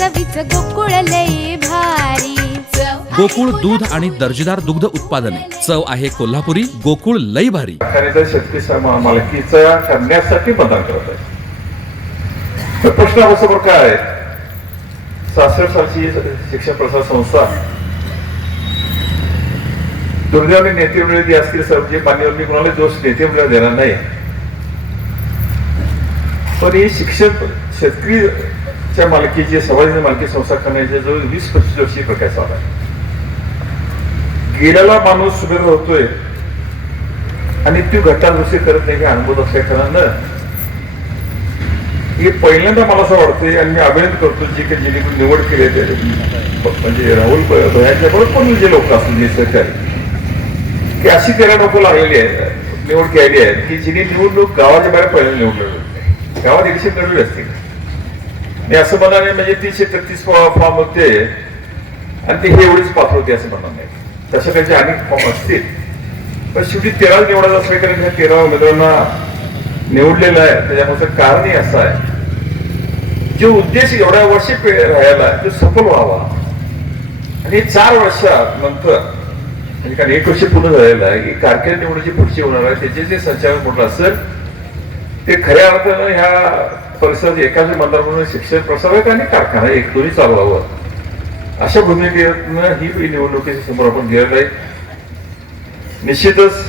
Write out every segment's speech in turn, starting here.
चवीच गोकुळ लई भारी. गोकुळ दूध आणि दर्जेदार दुग्ध उत्पादने. चव आहे कोल्हापुरी गोकुळ लई भारी. शेतकरी समा- मालकीचा करण्यासाठी मतदान करत आहे तर प्रश्न समोर काय आहे? सहासष्ट सालची शिक्षण प्रसार संस्था. दुर्दैवाने नेते जी असतील सर्व जे मान्यवर मी कोणाला दोष नेते मंडळ देणार नाही. पण ही शिक्षण शेतकरीच्या मालकीची सवाई मालकी संस्था करण्याचे जवळ वीस पंचवीस वर्षी प्रकाश आला आहे गेलेला माणूस सुबेर होतोय. आणि ती घटानुसी करत नाही हे अनुभव असल्या कारणानं हे पहिल्यांदा मला असं वाटतंय आणि मी अभिनंदन करतो जे काही जेणेकरून निवड केली आहे ते म्हणजे राहुल भयाच्या बरोबर पण जे लोक असतील जे की अशी तेरा लोक लागलेली आहेत निवड केली आहे की जिने निवडणूक गावाच्या बाहेर पहिल्यांदा निवडलं गावात एकशे असते असतील. मी असं म्हणणार नाही म्हणजे तीनशे तेहतीस फॉर्म होते. आणि ते हे एवढीच पात्र होते असं म्हणणार नाही तसं त्यांचे अनेक फॉर्म असतील. पण शेवटी तेरा निवडायला असं कारण ह्या तेरा उमेदवारांना निवडलेलं आहे. त्याच्यामुळे कारणही असं आहे. जो उद्देश एवढ्या वर्षी राहायला तो सफल व्हावा. आणि हे चार वर्षात नंतर म्हणजे कारण एक वर्ष पूर्ण झालेलं आहे की कारकीर्द निवडीची पुढची होणार आहे. त्याचे जे संचालन म्हणून असेल ते खऱ्या अर्थानं ह्या परिसरात एकाच मतदार म्हणून शिक्षण प्रसारक आणि कारखाना एक दोन्ही चालवावं. अशा भूमिकेनं ही निवडणुकीच्या समोर आपण गेलेलं आहे. निश्चितच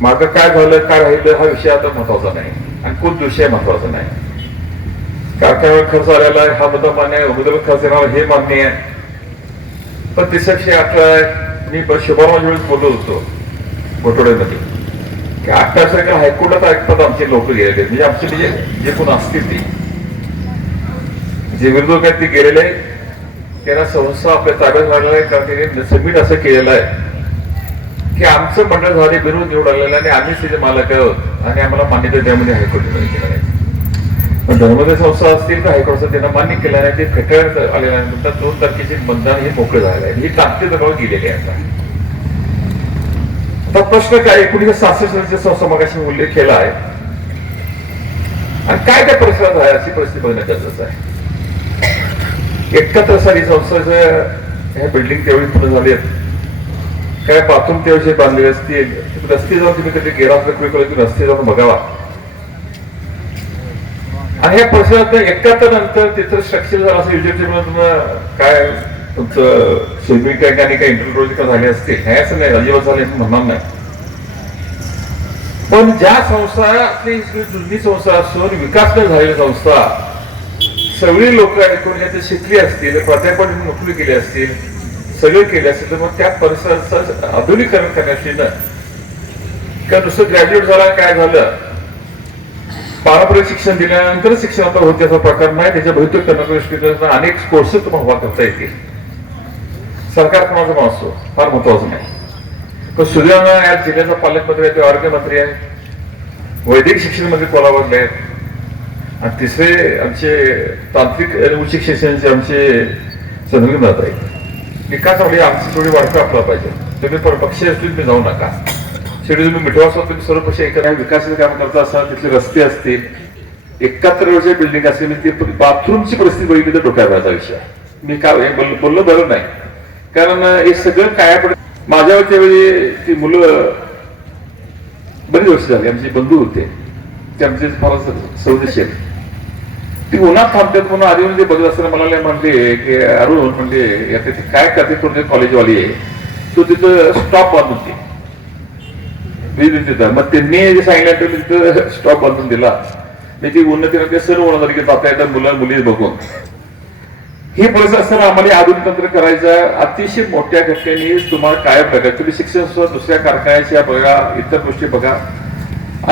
मागं काय झालं काय राहिलं हा विषय आता महत्त्वाचा नाही. आणि कोण दोषी आहे महत्त्वाचा नाही. कारखान्यावर खर्च आलेला आहे हा मुद्दा मान्य आहे उमेदवार खर्च येणार हे मान्य आहे. पण तिसरा विषय आहे मी शुभारंभाच्या वेळेस बोलत होतो घोटोड्यामध्ये की अठरा तारखेला हायकोर्टात ऐकतात आमचे लोक गेलेले म्हणजे आमचे म्हणजे जे कोण असतील ते जे विरोधक आहेत ते गेलेले आहेत. त्यांना संस्था आपल्या ताब्यात राहिलेला आहे. कारण त्यांनी सबमिट असं केलेलं आहे. की आमचं मंडळ झाले विरोध निवड आलेला आणि आम्हीच त्याचे मालक आहोत. आणि आम्हाला मान्यता त्यामध्ये हायकोर्टाने केलं नाही पण धर्मदय संस्था असतील तर हायकोर्टाचं त्यांना मान्य केलं नाही. ते फेटाळण्यात आलेलं आहे म्हणतात दोन तारखेचे मतदान हे मोकळं झालेलं आहे. ही ताकदी जवळ गेलेली आहे आता. प्रश्न काय एकोणीशे सहासष्ट संस्था मगाशी उल्लेख केला आहे. आणि काय त्या परिसरात आहे अशी परिस्थिती बघण्यात गरजेचं आहे? एकत्र सारी संस्थेचं ह्या बिल्डिंग तेवढी पूर्ण झाली आहेत. काय बाथरूम तेवढे बांधले असतील रस्ते जाऊन तुम्ही कधी गेला असला कुणी रस्ते जाऊन बघावा. आणि या परिसरात एकाहत्तर नंतर तिथं स्ट्रक्चर झालं असं युजर काय तुमचं स्विमिंग काय आणि काही इंटरव्ह्यू झाले असतील हे असं नाही अजिबात झाले असं म्हणणार नाही. पण ज्या संस्था आपली जुनी संस्था असून विकास न झालेली संस्था सगळी लोक ऐकून शिकली असतील प्राध्यापक नोकरी केली असतील सगळे केले असतील तर मग त्या परिसराचं आधुनिकरण करण्यात ना. का नुसतं ग्रॅज्युएट झाला काय झालं? पारंपरिक शिक्षण दिल्यानंतर शिक्षण आता होते असा प्रकार नाही त्याच्या भौतिक करण्याचा अनेक कोर्सेस तुम्हाला करता येतील. सरकार कोणाचा पण असतो फार महत्वाचं नाही. पण सुदैवानं या जिल्ह्याचा पालकमंत्री आहे ते आरोग्यमंत्री आहे. वैदिक शिक्षण मंत्री कोल्हापूरले आहेत. आणि तिसरे आमचे तांत्रिक आणि उच्च शिक्षणाचे आमचे चंद्रकांत आहेत विकास आपली आमची थोडी वाढता आपला पाहिजे. तुम्ही पण पक्ष असतील तुम्ही जाऊ नका. शेवटी तुम्ही मिठवा असो तुम्ही सर्व पक्ष एकत्र विकासाचं काम करता असाल तिथले रस्ते असतील एकाहत्तर वर्षाची बिल्डिंग असेल ती बाथरूमची परिस्थिती बघितली तर डोक्यात राहायचा विषय. मी काय बोल- बोललो बरं नाही. कारण हे सगळं काय पडत माझ्यावर त्यावेळी ती मुलं बरीच वर्ष झाली. आमचे बंधू होते. ते आमचे फार ती उन्हात थांबतात म्हणून आधी म्हणजे बघत असताना मला म्हणले की अरुण म्हणजे यात ते काय करते? थोडे कॉलेजवाली आहे. तो तिथं स्टॉप बांधून दे. तिथं मग त्यांनी जे सांगितलं तिथं स्टॉप बांधून दिला. मी ती उन्नती ते सर्व होणार की जाता येतात मुलं मुली बघून. हे परिस्थिती आम्हाला आधुनिक तंत्र करायचं अतिशय मोठ्या घटनेने तुम्हाला काय बघा. तुम्ही शिक्षण सुद्धा दुसऱ्या कारखान्याच्या बघा इतर गोष्टी बघा.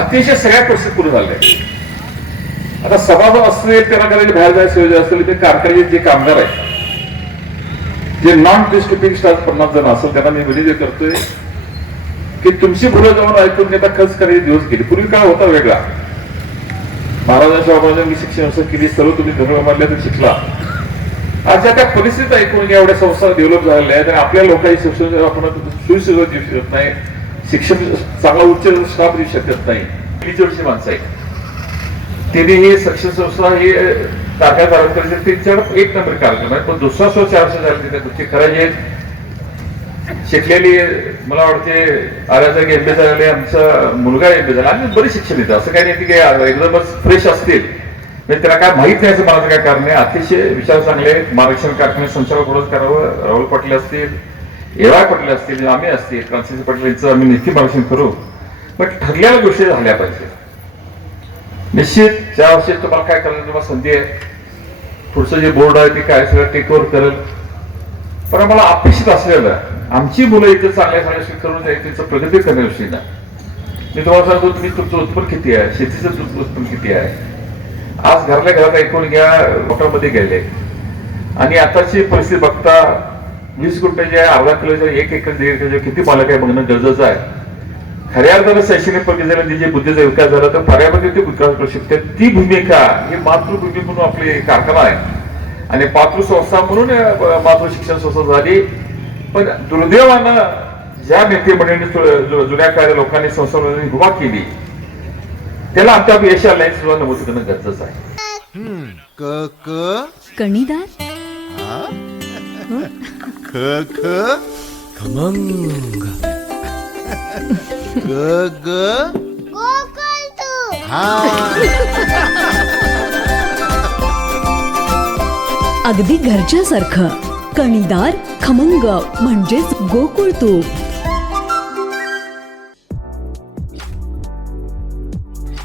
अतिशय सगळ्या गोष्टी पूर्ण झाल्या. आता सभासद असेल त्यांना कदाचित बाहेर जायची योजना असेल ते कारखान्याचे जे कामगार आहेत जे नॉन डिस्ट्रिब्युटिंग स्टाफ पन्नास जण असेल त्यांना मी विनंती करतोय की तुमची मुलं जाऊन ऐकून घेता खर्च करायचे दिवस गेले. पूर्वी काळ होता वेगळा. महाराजांच्या बाबांनी शिक्षण असं केली सर्व तुम्ही धर्म मानल्या तर शिकला. आज त्या परिस्थितीत ऐकून घ्या एवढ्या संस्था डेव्हलप झालेल्या आहेत आणि आपल्या लोकांची शिक्षण आपण सुविधा देऊ शकत नाही शिक्षण चांगला उच्च स्टाफ देऊ शकत नाही? वर्षी माणसं आहेत? त्यांनी हे शिक्षण संस्था हे तारखा आरोप करायचे चार एक नंबर कार्यक्रम आहे. पण दुसरा सो चार वर्ष झाले त्या गोष्टी करायच्या आहेत. शिकलेली मला वाटते आल्याचा एमबी झालेले आमचा मुलगा एमबी झाला. आणि बरेच शिक्षण येतं असं काही नाही की एकदमच फ्रेश असतील. म्हणजे त्याला काय माहीत नाही असं मला काय कारण नाही अतिशय विचार चांगले. आहेत. महाराष्ट्र कारखाने संचालक करावं. राहुल पाटील असतील एवाय पाटील असतील आम्ही असतील क्रांतिसिंह पाटील यांचं आम्ही नक्की मार्गदर्शन करू. पण ठरलेल्या गोष्टी झाल्या पाहिजे. निश्चित ज्या वर्षी तुम्हाला काय करायचं तुम्हाला संधी आहे. पुढचं जे बोर्ड आहे ते काय सगळं टेक ओव्हर करेल. पण मला अपेक्षित असलेलं आमची मुलं इथं चांगल्या चांगल्या करून जाईल त्यांचं प्रगती करण्याविषयी ना मी तुम्हाला सांगतो तुम्ही तुमचं उत्पन्न किती आहे? शेतीचं तुमचं उत्पन्न किती आहे? आज घरल्या घरात ऐकून घ्या मोठ्यामध्ये गेले. आणि आताची परिस्थिती बघता वीस गुंठ्याच्या अर्धा किलोच्या एक एकर दीड एकर किती मालक आहे बघणं गरजेचं आहे. खऱ्या अर्थानं शैक्षणिक प्रगती जी जे बुद्धीचा विकास झाला तर पर्यावरण ते विकास करू शकते. ती भूमिका ही मातृभूमी म्हणून आपली कारखाना आहे. आणि मातृसंस्था म्हणून मातृ शिक्षण संस्था झाली. पण दुर्दैवानं ज्या नेते मंडळींनी जुन्या कार्य लोकांनी संस्था उभा केली त्याला आमच्या यश आलंय सुद्धा नमूद करणं गरजेचं आहे. क क कणीदार ख ख खमंग ग. ग हा अगदी घरच्यासारखं. कणीदार खमंग म्हणजेच गोकुळ तूप.